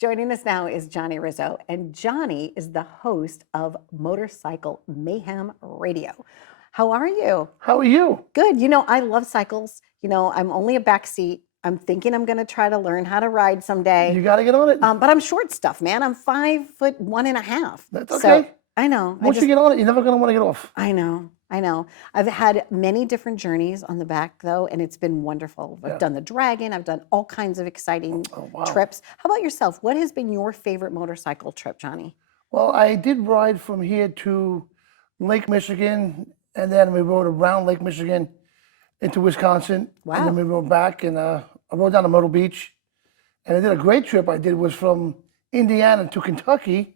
Joining us now is Johnny Rizzo, and Johnny is the host of Motorcycle Mayhem Radio. How are you? How are you? Good. You know, I love cycles. You know, I'm only a backseat. I'm thinking I'm going to try to learn how to ride someday. You got to get on it. But I'm short stuff, man. I'm 5'1.5". That's okay. So, I know. Once you get on it, you're never going to want to get off. I know. I've had many different journeys on the back, though, and it's been wonderful. I've done the Dragon. I've done all kinds of exciting trips. How about yourself? What has been your favorite motorcycle trip, Johnny? Well, I did ride from here to Lake Michigan, and then we rode around Lake Michigan into Wisconsin. Wow. And then we rode back, and I rode down to Myrtle Beach. And I did a great trip. I did was from Indiana to Kentucky.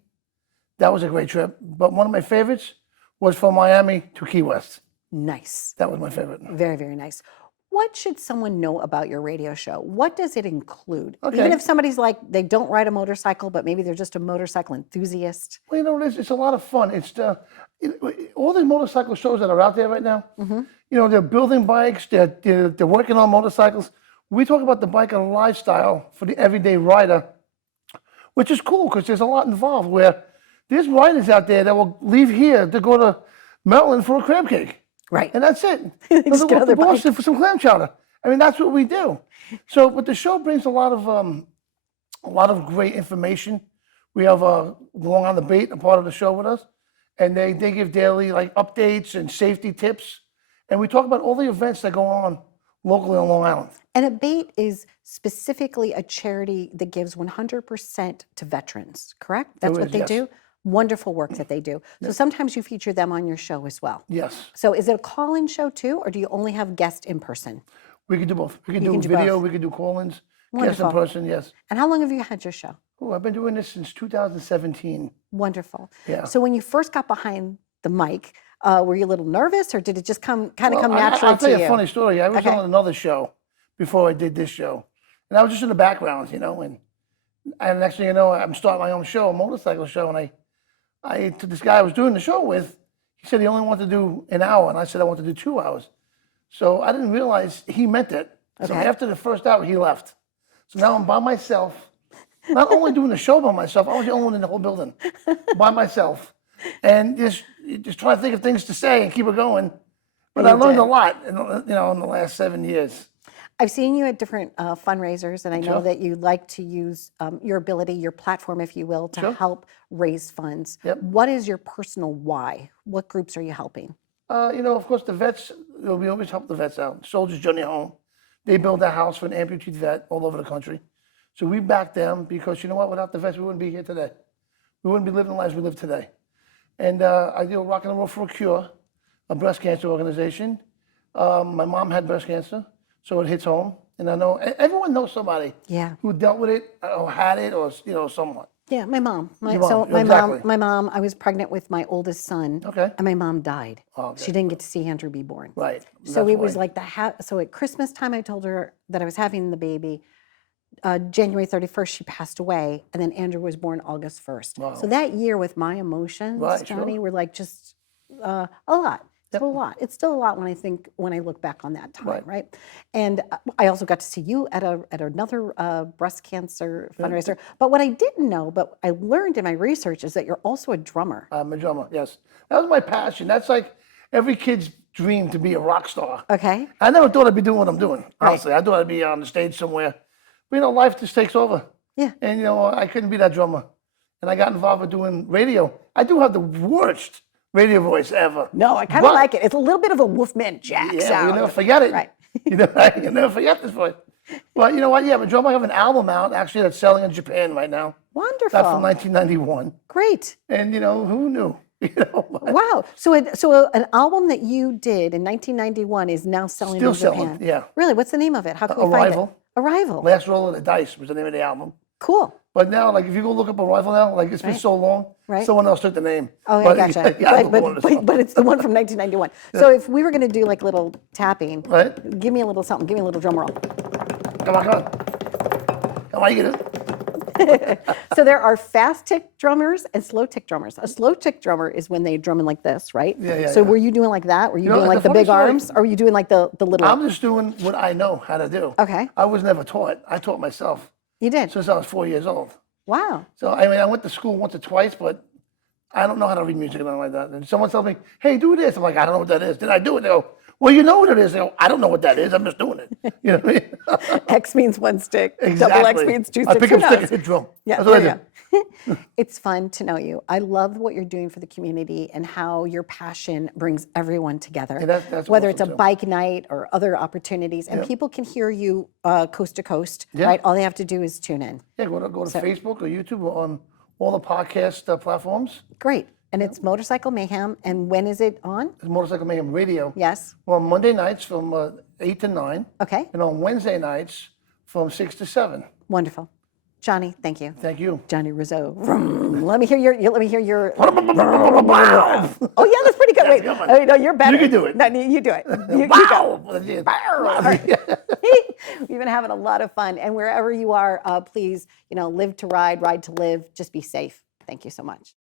That was a great trip. But one of my favorites was from Miami to Key West. Nice. That was my favorite. Very, very nice. What should someone know about your radio show? What does it include? Okay. Even if somebody's like, they don't ride a motorcycle, but maybe they're just a motorcycle enthusiast. Well, you know, it's a lot of fun. It's all the motorcycle shows that are out there right now. Mm-hmm. You know, they're building bikes. They're working on motorcycles. We talk about the bike and lifestyle for the everyday rider, which is cool because there's a lot involved. Where there's riders out there that will leave here to go to Maryland for a crab cake. Right. And that's it. Just get on their bike. Boston for some clam chowder. I mean, that's what we do. So, but the show brings a lot of great information. We have Long on the Bait, a part of the show with us, and they give daily like updates and safety tips, and we talk about all the events that go on locally on Long Island. And Abate is specifically a charity that gives 100% to veterans, correct? That's what they do? Wonderful work that they do. So sometimes you feature them on your show as well. Yes. So is it a call-in show too, or do you only have guests in person? We can do both. We can You do can do video, both. we can do call-ins, guest Wonderful. in person, yes. And how long have you had your show? Oh, I've been doing this since 2017. Wonderful. Yeah. So when you first got behind the mic, were you a little nervous, or did it just come naturally I'll tell to you you? a funny story. I was on another show before I did this show, and I was just in the background, you know, and next thing you know, I'm starting my own show, a motorcycle show, and I to this guy I was doing the show with, he said he only wanted to do an hour, and I said I want to do 2 hours. So I didn't realize he meant it. So after the first hour, he left. So now I'm by myself, not only doing the show by myself, I was the only one in the whole building, by myself, and just trying to think of things to say and keep it going. But I learned a lot, in the last 7 years. I've seen you at different fundraisers, and I know that you like to use your ability, your platform, if you will, to help raise funds. Yep. What is your personal why? What groups are you helping? Of course, the vets, we always help the vets out. Soldiers Journey Home, they build a house for an amputee vet all over the country. So we back them because, you know what, without the vets, we wouldn't be here today. We wouldn't be living the lives we live today. And I do Rock and Roll for a Cure, a breast cancer organization. My mom had breast cancer, so it hits home. And I know everyone knows somebody who dealt with it or had it or, somewhat. Yeah, my mom. My Exactly. mom, I was pregnant with my oldest son, and my mom died. She didn't get to see Andrew be born. Right. So it was like so at Christmas time, I told her that I was having the baby. January 31st, she passed away, and then Andrew was born August 1st. Wow. So that year with my emotions, Johnny, were like just a lot. It's a lot. It's still a lot when I look back on that time, right? And I also got to see you at another breast cancer fundraiser. But what I didn't know, but I learned in my research, is that you're also a drummer. I'm a drummer, yes. That was my passion. That's like every kid's dream, to be a rock star. Okay. I never thought I'd be doing what I'm doing, honestly. I thought I'd be on the stage somewhere. But, life just takes over. Yeah. And, I couldn't be that drummer. And I got involved with doing radio. I do have the worst radio voice ever. No, I kind of like it. It's a little bit of a Wolfman Jack sound. You'll never forget it. Right. You'll never forget this voice. Well, you know what? Yeah, but drummer, I have an album out, actually, that's selling in Japan right now. Wonderful. That's from 1991. Great. And, who knew? Wow. So an album that you did in 1991 is now selling in Japan. Still selling, yeah. Really? What's the name of it? How can we find it? Arrival. Last Roll of the Dice was the name of the album. Cool. But now, like, if you go look up Arrival now, like, it's been so long, someone else took the name. Oh, yeah, gotcha. But it's the one from 1991. So if we were going to do, like, little tapping, give me a little something. Give me a little drum roll. Come on. Come on, you get it. So there are fast tick drummers and slow tick drummers. A slow tick drummer is when they drum in like this, right? So were you doing like that? Were you doing like the big arms? Or were you doing like the little? I'm just doing what I know how to do. Okay. I was never taught. I taught myself. You did? Since I was 4 years old. Wow. So I mean, I went to school once or twice, but I don't know how to read music and nothing like that. And someone tells me, "Hey, do this." I'm like, "I don't know what that is." Then I do it. They go, "Well, you know what it is." They go, "I don't know what that is. I'm just doing it." You know what I mean? X means one stick. Exactly. Double X means two I sticks. pick Who up stick and knows? hit drum. Yeah, That's what I there do. you go. It's fun to know you. I love what you're doing for the community and how your passion brings everyone together. Yeah, that's whether it's a awesome, too. bike night or other opportunities, and people can hear you coast to coast, right? All they have to do is tune in. Yeah, go to Facebook or YouTube or on all the podcast platforms. Great. And it's Motorcycle Mayhem. And when is it on? It's Motorcycle Mayhem Radio. Yes. Well, Monday nights from 8 to 9. Okay. And on Wednesday nights from 6 to 7. Wonderful. Johnny, thank you. Thank you. Johnny Rizzo. Let me hear your. Oh yeah, that's pretty good. Wait, oh, no, you're better. You can do it. No, you do it. You Wow. go. We've been having a lot of fun, and wherever you are, please, live to ride, ride to live. Just be safe. Thank you so much.